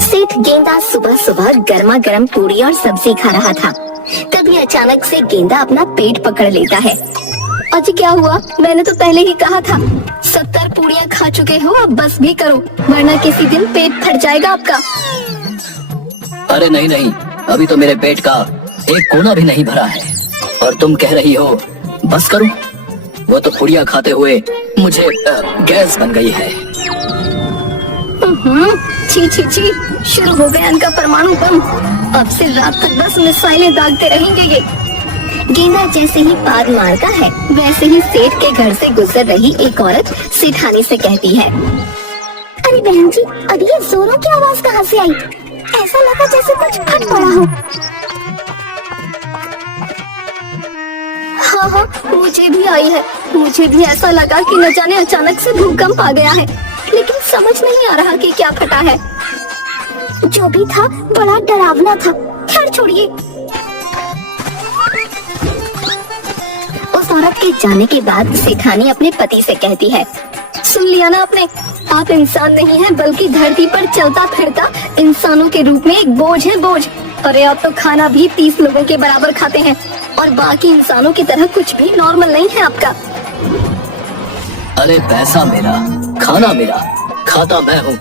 सेठ गेंदा सुबह सुबह गर्मा गर्म पूरी और सब्जी खा रहा था। तभी अचानक से गेंदा अपना पेट पकड़ लेता है। आज क्या हुआ? मैंने तो पहले ही कहा था 70 पूरियां खा चुके हो, अब बस भी करो वरना किसी दिन पेट फट जाएगा आपका। अरे नहीं नहीं, अभी तो मेरे पेट का एक कोना भी नहीं भरा है और तुम कह रही हो बस करो। वो तो पूरियां खाते हुए मुझे गैस बन गई है। छी छी छी, शुरू हो गया इनका परमाणु बम। अब से रात तक बस मिसाइलें दागते रहेंगे ये। गेंदा जैसे ही पाद मारता है वैसे ही सेठ के घर से गुजर रही एक औरत सेठानी से कहती है, अरे बहन जी, अभी ये जोरों की आवाज कहाँ से आई? ऐसा लगा जैसे कुछ फट पड़ा हो। हाँ हाँ, मुझे भी आई है। मुझे भी ऐसा लगा कि न जाने अचानक से भूकंप आ गया है, लेकिन समझ नहीं आ रहा कि क्या फटा है। जो भी था बड़ा डरावना था। खैर छोड़िए। उस औरत के जाने के बाद सेठानी अपने पति से कहती है, सुन लिया ना आपने? आप इंसान नहीं है बल्कि धरती पर चलता फिरता इंसानों के रूप में एक बोझ है, बोझ। अरे आप तो खाना भी 30 लोगों के बराबर खाते हैं और बाकी इंसानों की तरह कुछ भी नॉर्मल नहीं है आपका। अरे पैसा मेरा, खाना मेरा, खाता मैं हूँ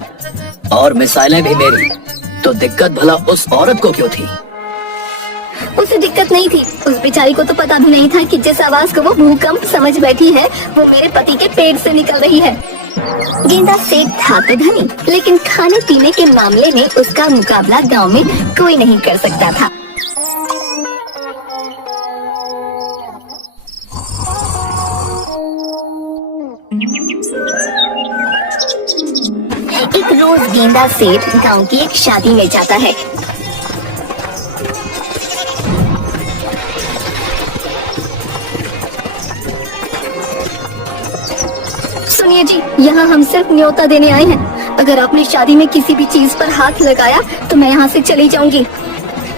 और मिसाइलें भी मेरी, तो दिक्कत भला उस औरत को क्यों थी? उसे दिक्कत नहीं थी। उस बेचारी को तो पता भी नहीं था कि जिस आवाज को वो भूकंप समझ बैठी है वो मेरे पति के पेट से निकल रही है। गेंदा सेठ था तो धनी, लेकिन खाने पीने के मामले में उसका मुकाबला गांव में कोई नहीं कर सकता था। एक रोज गेंदा सेठ गांव की एक शादी में जाता है। सुनिए जी, यहाँ हम सिर्फ न्योता देने आए हैं। अगर आपने शादी में किसी भी चीज पर हाथ लगाया तो मैं यहाँ से चली जाऊंगी।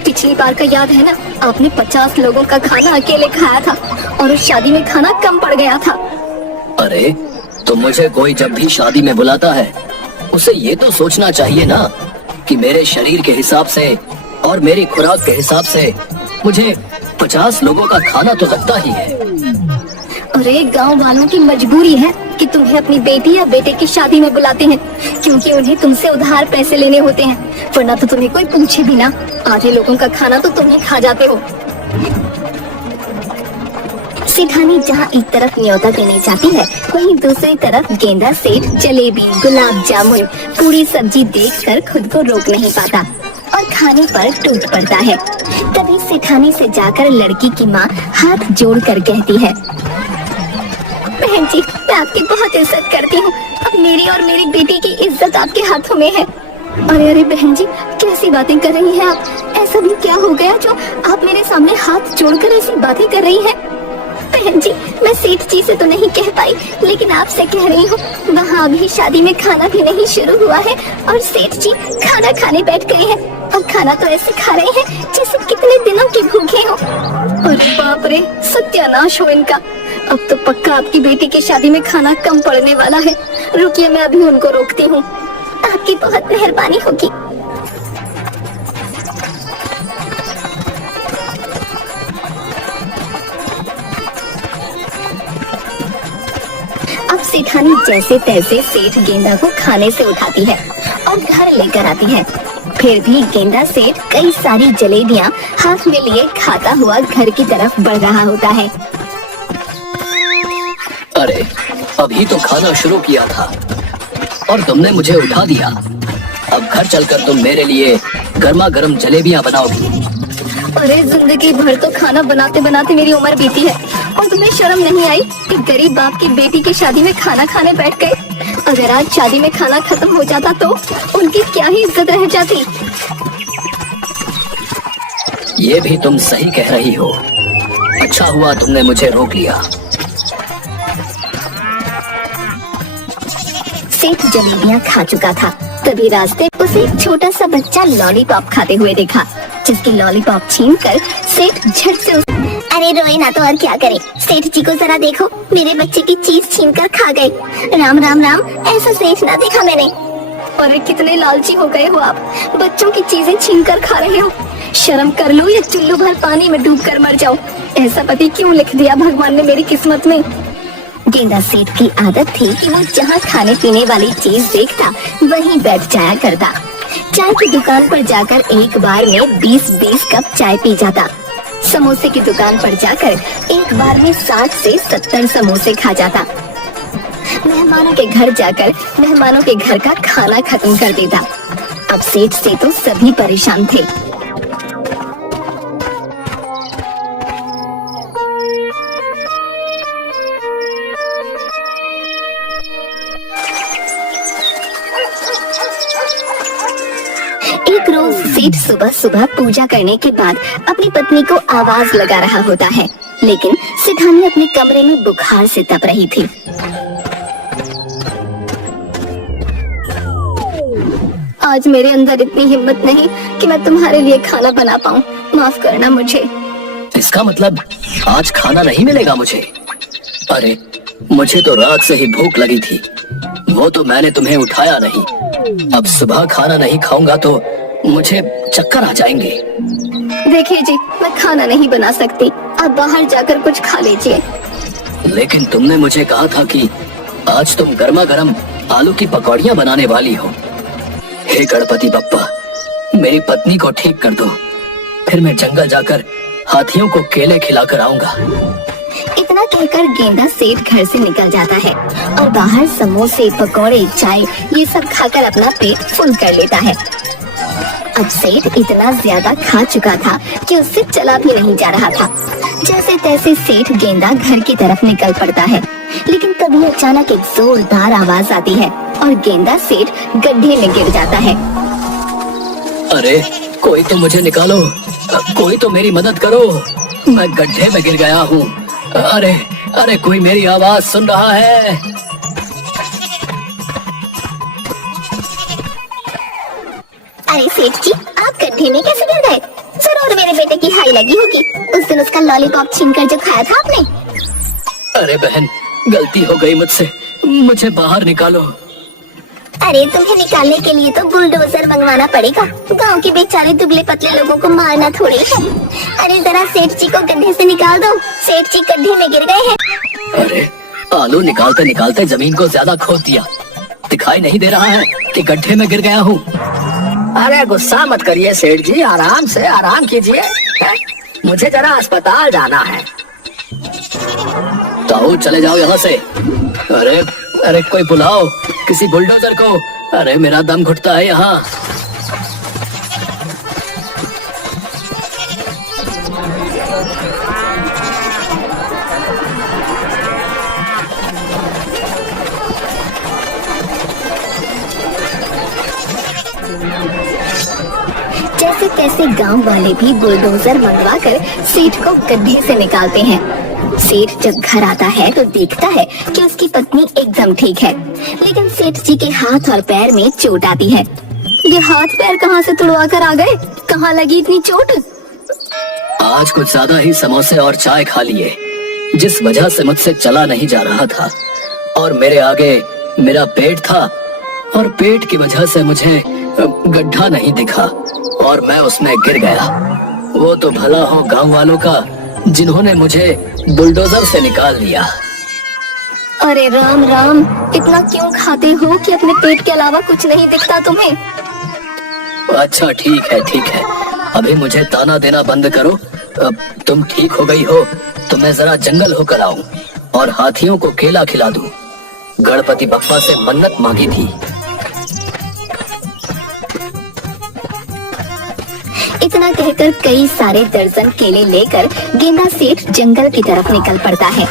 पिछली बार का याद है ना, आपने 50 लोगों का खाना अकेले खाया था और उस शादी में खाना कम पड़ गया था। अरे तो मुझे कोई जब भी शादी में बुलाता है उसे ये तो सोचना चाहिए ना कि मेरे शरीर के हिसाब से और मेरी खुराक के हिसाब से मुझे 50 लोगों का खाना तो लगता ही है। अरे गांव वालों की मजबूरी है कि तुम्हें अपनी बेटी या बेटे की शादी में बुलाते हैं, क्योंकि उन्हें तुमसे उधार पैसे लेने होते हैं, वरना तो तुम्हें कोई पूछे भी ना। आधे लोगों का खाना तो तुम ही खा जाते हो। सेठानी जहाँ एक तरफ न्योता देने जाती है, वहीं दूसरी तरफ गेंदा सेठ जलेबी, गुलाब जामुन, पूरी सब्जी देखकर खुद को रोक नहीं पाता और खाने पर टूट पड़ता है। तभी सेठानी से जाकर लड़की की माँ हाथ जोड़कर कहती है, बहन जी, मैं आपकी बहुत इज्जत करती हूँ। अब मेरी और मेरी बेटी की इज्जत आपके हाथों में है। अरे अरे बहन जी, कैसी बातें कर रही हैं आप? ऐसा भी क्या हो गया जो आप मेरे सामने हाथ जोड़कर ऐसी बातें कर रही हैं? बहन जी, मैं सेठ जी से तो नहीं कह पाई, लेकिन आपसे कह रही हूँ। वहाँ अभी शादी में खाना भी नहीं शुरू हुआ है और सेठ जी खाना खाने बैठ गए हैं और खाना तो ऐसे खा रहे हैं जैसे कितने दिनों के भूखे हो। अरे बाप रे, सत्यानाश हो इनका। अब तो पक्का आपकी बेटी की शादी में खाना कम पड़ने वाला है। रुकिए, मैं अभी उनको रोकती हूँ। आपकी बहुत मेहरबानी होगी। अब सेठानी जैसे तैसे सेठ गेंदा को खाने से उठाती है और घर लेकर आती है। फिर भी गेंदा सेठ कई सारी जलेबियां हाथ में लिए खाता हुआ घर की तरफ बढ़ रहा होता है। अरे अभी तो खाना शुरू किया था और तुमने मुझे उठा दिया। अब घर चलकर तुम मेरे लिए गर्मा गर्म जलेबियां बनाओगी। अरे जिंदगी भर तो खाना बनाते बनाते मेरी उम्र बीती है और तुम्हें शर्म नहीं आई कि गरीब बाप की बेटी की शादी में खाना खाने बैठ गए? अगर आज शादी में खाना खत्म हो जाता तो उनकी क्या ही इज्जत रह जाती। ये भी तुम सही कह रही हो। अच्छा हुआ तुमने मुझे रोक लिया। सेठ जलेबियां खा चुका था। तभी रास्ते उसे एक छोटा सा बच्चा लॉलीपॉप खाते हुए देखा, जिसकी लॉलीपॉप छीनकर सेठ झट से अरे रोए ना तो और क्या करे। सेठ जी को जरा देखो, मेरे बच्चे की चीज छीनकर खा गए। राम राम राम, ऐसा सेठ ना देखा मैंने। अरे कितने लालची हो गए हो आप, बच्चों की चीजें छीन कर खा रहे हो। शर्म कर लो या चुल्लू भर पानी में डूब कर मर जाओ। ऐसा पति क्यों लिख दिया भगवान ने मेरी किस्मत में। गेंदा सेठ की आदत थी कि वो जहाँ खाने पीने वाली चीज देखता वहीं बैठ जाया करता। चाय की दुकान पर जाकर एक बार में 20-20 कप चाय पी जाता। समोसे की दुकान पर जाकर एक बार में 60 से 70 समोसे खा जाता। मेहमानों के घर जाकर मेहमानों के घर का खाना खत्म कर देता। अब सेठ से तो सभी परेशान थे। एक रोज सेठ सुबह सुबह पूजा करने के बाद अपनी पत्नी को आवाज लगा रहा होता है, लेकिन सेठानी अपने कमरे में बुखार से तप रही थी। आज मेरे अंदर इतनी हिम्मत नहीं कि मैं तुम्हारे लिए खाना बना पाऊं, माफ करना मुझे। इसका मतलब आज खाना नहीं मिलेगा मुझे? अरे मुझे तो रात से ही भूख लगी थी, वो तो मैंने तुम्हें उठाया नहीं। अब सुबह खाना नहीं खाऊंगा तो मुझे चक्कर आ जाएंगे। देखिए जी, मैं खाना नहीं बना सकती, आप बाहर जाकर कुछ खा लीजिए। लेकिन तुमने मुझे कहा था कि आज तुम गर्मा गर्म आलू की पकौड़ियाँ बनाने वाली हो। हे गणपति बप्पा, मेरी पत्नी को ठीक कर दो, फिर मैं जंगल जाकर हाथियों को केले खिलाकर आऊंगा। इतना कहकर गेंदा सेठ घर से निकल जाता है और बाहर समोसे, पकौड़े, चाय ये सब खाकर अपना पेट फुल कर लेता है। अब सेठ इतना ज्यादा खा चुका था कि उससे चला भी नहीं जा रहा था। जैसे तैसे सेठ गेंदा घर की तरफ निकल पड़ता है, लेकिन तभी अचानक एक जोरदार आवाज आती है और गेंदा सेठ गड्ढे में गिर जाता है। अरे कोई तो मुझे निकालो, कोई तो मेरी मदद करो, मैं गड्ढे में गिर गया हूँ। अरे अरे कोई मेरी आवाज सुन रहा है? अरे सेठ जी, आप गड्ढे में कैसे गिर गए? जरूर मेरे बेटे की हाई लगी होगी, उस दिन उसका लॉलीपॉप छीनकर जो खाया था आपने। अरे बहन, गलती हो गई मुझसे, मुझे बाहर निकालो। अरे तुम्हें निकालने के लिए तो बुलडोजर मंगवाना पड़ेगा, गांव के बेचारे दुबले पतले लोगों को मारना थोड़ी है। अरे जरा सेठ जी को गड्ढे से निकाल दो, सेठ जी गड्ढे में गिर गए हैं। अरे आलू निकालते निकालते जमीन को ज्यादा खोद दिया, दिखाई नहीं दे रहा है कि गड्ढे में गिर गया हूँ। अरे गुस्सा मत करिए सेठ जी, आराम से आराम कीजिए, मुझे जरा अस्पताल जाना है। ताऊ चले जाओ यहाँ से। अरे अरे कोई बुलाओ किसी बुलडोजर को, अरे मेरा दम घुटता है यहाँ। जैसे तैसे गांव वाले भी बुलडोजर मंगवाकर सेठ को गड्ढे से निकालते हैं। सेठ जब घर आता है तो देखता है कि उसकी पत्नी एकदम ठीक है, लेकिन सेठ जी के हाथ और पैर में चोट आती है। ये हाथ पैर कहाँ से तुड़वा कर आ गए? कहाँ लगी इतनी चोट? आज कुछ ज्यादा ही समोसे और चाय खा लिए, जिस वजह से मुझसे चला नहीं जा रहा था, और मेरे आगे मेरा पेट था, और पेट की वजह से मुझे गड्ढा नहीं दिखा और मैं उसमें गिर गया। वो तो भला हो गांव वालों का जिन्होंने मुझे बुलडोजर से निकाल दिया। अरे राम राम, इतना क्यों खाते हो कि अपने पेट के अलावा कुछ नहीं दिखता तुम्हें? अच्छा ठीक है, अभी मुझे ताना देना बंद करो। अब तुम ठीक हो गई हो तो मैं जरा जंगल होकर आऊं और हाथियों को केला खिला दूं। गणपति बप्पा से मन्नत मांगी थी। इतना कहकर कई सारे दर्जन केले लेकर गेंदा सेठ जंगल की तरफ निकल पड़ता है।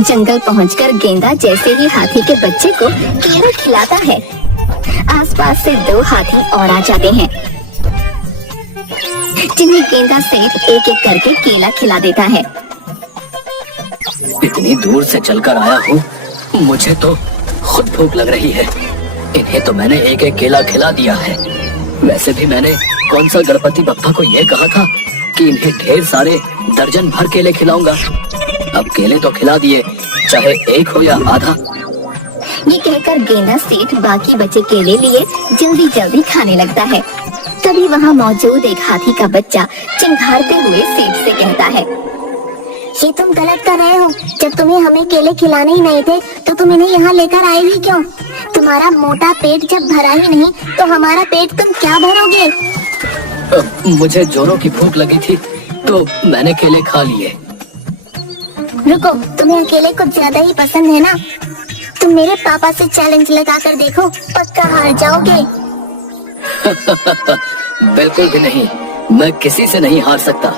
जंगल पहुंचकर गेंदा जैसे ही हाथी के बच्चे को केला खिलाता है, आसपास से 2 हाथी और आ जाते हैं, जिन्हें गेंदा सेठ एक एक करके केला खिला देता है। इतनी दूर से चलकर आया हूँ, मुझे तो खुद भूख लग रही है। इन्हें तो मैंने एक एक केला खिला दिया है। वैसे भी मैंने कौन सा गणपति बप्पा को ये कहा था कि इन्हें ढेर सारे दर्जन भर केले खिलाऊंगा। अब केले तो खिला दिए, चाहे एक हो या आधा। ये कहकर गेंदा सेठ बाकी बचे केले लिए जल्दी जल्दी खाने लगता है। तभी वहाँ मौजूद एक हाथी का बच्चा चिंघाड़ते हुए सेठ से कहता है, ये तुम गलत कर रहे हो। जब तुम्हें हमें केले खिलाने ही नहीं थे तो तुम इन्हें यहाँ लेकर आए ही क्यों? तुम्हारा मोटा पेट जब भरा ही नहीं तो हमारा पेट तुम क्या भरोगे? मुझे जोरों की भूख लगी थी तो मैंने केले खा लिए। रुको, तुम्हें अकेले कुछ ज्यादा ही पसंद है ना? तुम मेरे पापा से चैलेंज लगा कर देखो, पक्का हार जाओगे। बिल्कुल भी नहीं, मैं किसी से नहीं हार सकता।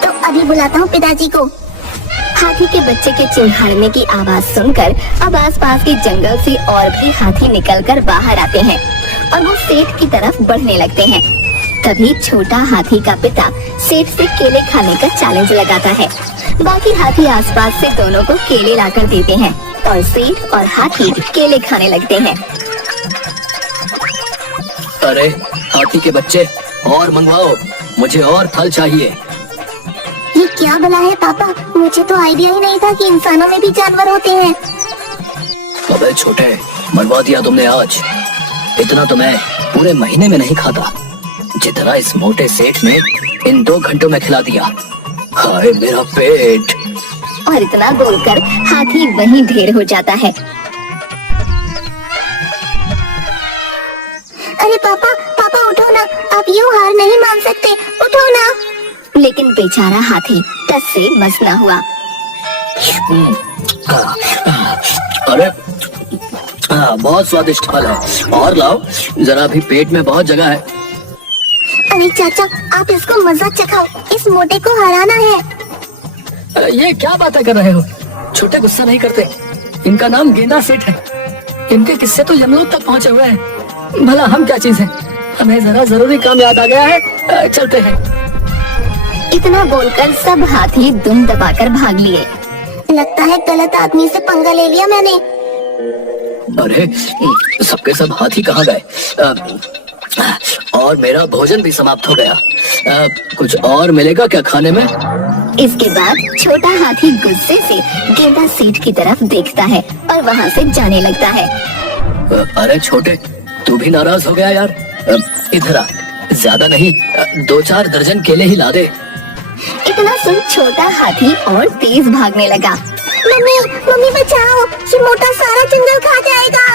तो अभी बुलाता हूँ पिताजी को। हाथी के बच्चे के चिंघाड़ने की आवाज सुनकर अब आसपास के जंगल से और भी हाथी निकलकर बाहर आते हैं और वो सेठ की तरफ बढ़ने लगते हैं। तभी छोटा हाथी का पिता सेठ से केले खाने का चैलेंज लगाता है। बाकी हाथी आसपास से दोनों को केले लाकर देते हैं और सेठ और हाथी केले खाने लगते हैं। अरे हाथी के बच्चे, और मंगवाओ, मुझे और फल चाहिए। ये क्या भला है पापा? मुझे तो आइडिया ही नहीं था कि इंसानों में भी जानवर होते हैं। अबे छोटे, मनवा दिया तुमने आज। इतना तो मैं पूरे महीने में नहीं खाता जितना इस मोटे सेठ ने इन 2 घंटों में खिला दिया। हाय मेरा पेट। और इतना बोलकर हाथी वहीं ढेर हो जाता है। अरे पापा, पापा उठो ना, आप यूं हार नहीं मान सकते, उठो ना। लेकिन बेचारा हाथी टस से मस न हुआ। अरे बहुत स्वादिष्ट फल है, और लाओ, जरा भी पेट में बहुत जगह है। अरे चाचा, आप इसको मजा चखाओ, इस मोटे को हराना है। ये क्या बातें कर रहे हो? छोटे गुस्सा नहीं करते। इनका नाम गेंदा सेठ है। इनके किस्से तो यमलोक तक पहुँचे हुए हैं। भला हम क्या चीज है? हमें जरा जरूरी काम याद आ गया है, चलते हैं। इतना बोलकर सब हाथी दुम दबाकर भाग लिए। लगता है गलत आदमी से पंगा ले लिया मैंने। अरे सबके सब हाथी कहाँ गए? और मेरा भोजन भी समाप्त हो गया। कुछ और मिलेगा क्या खाने में? इसके बाद छोटा हाथी गुस्से से गेंदा सेठ की तरफ देखता है और वहाँ से जाने लगता है। अरे छोटे, तू भी नाराज हो गया यार? इधर आ, ज्यादा नहीं, 2-4 दर्जन केले ही ला दे। इतना सुन छोटा हाथी और तेज भागने लगा। मम्मी, मम्मी बचाओ, ये मोटा सारा जंगल खा जाएगा।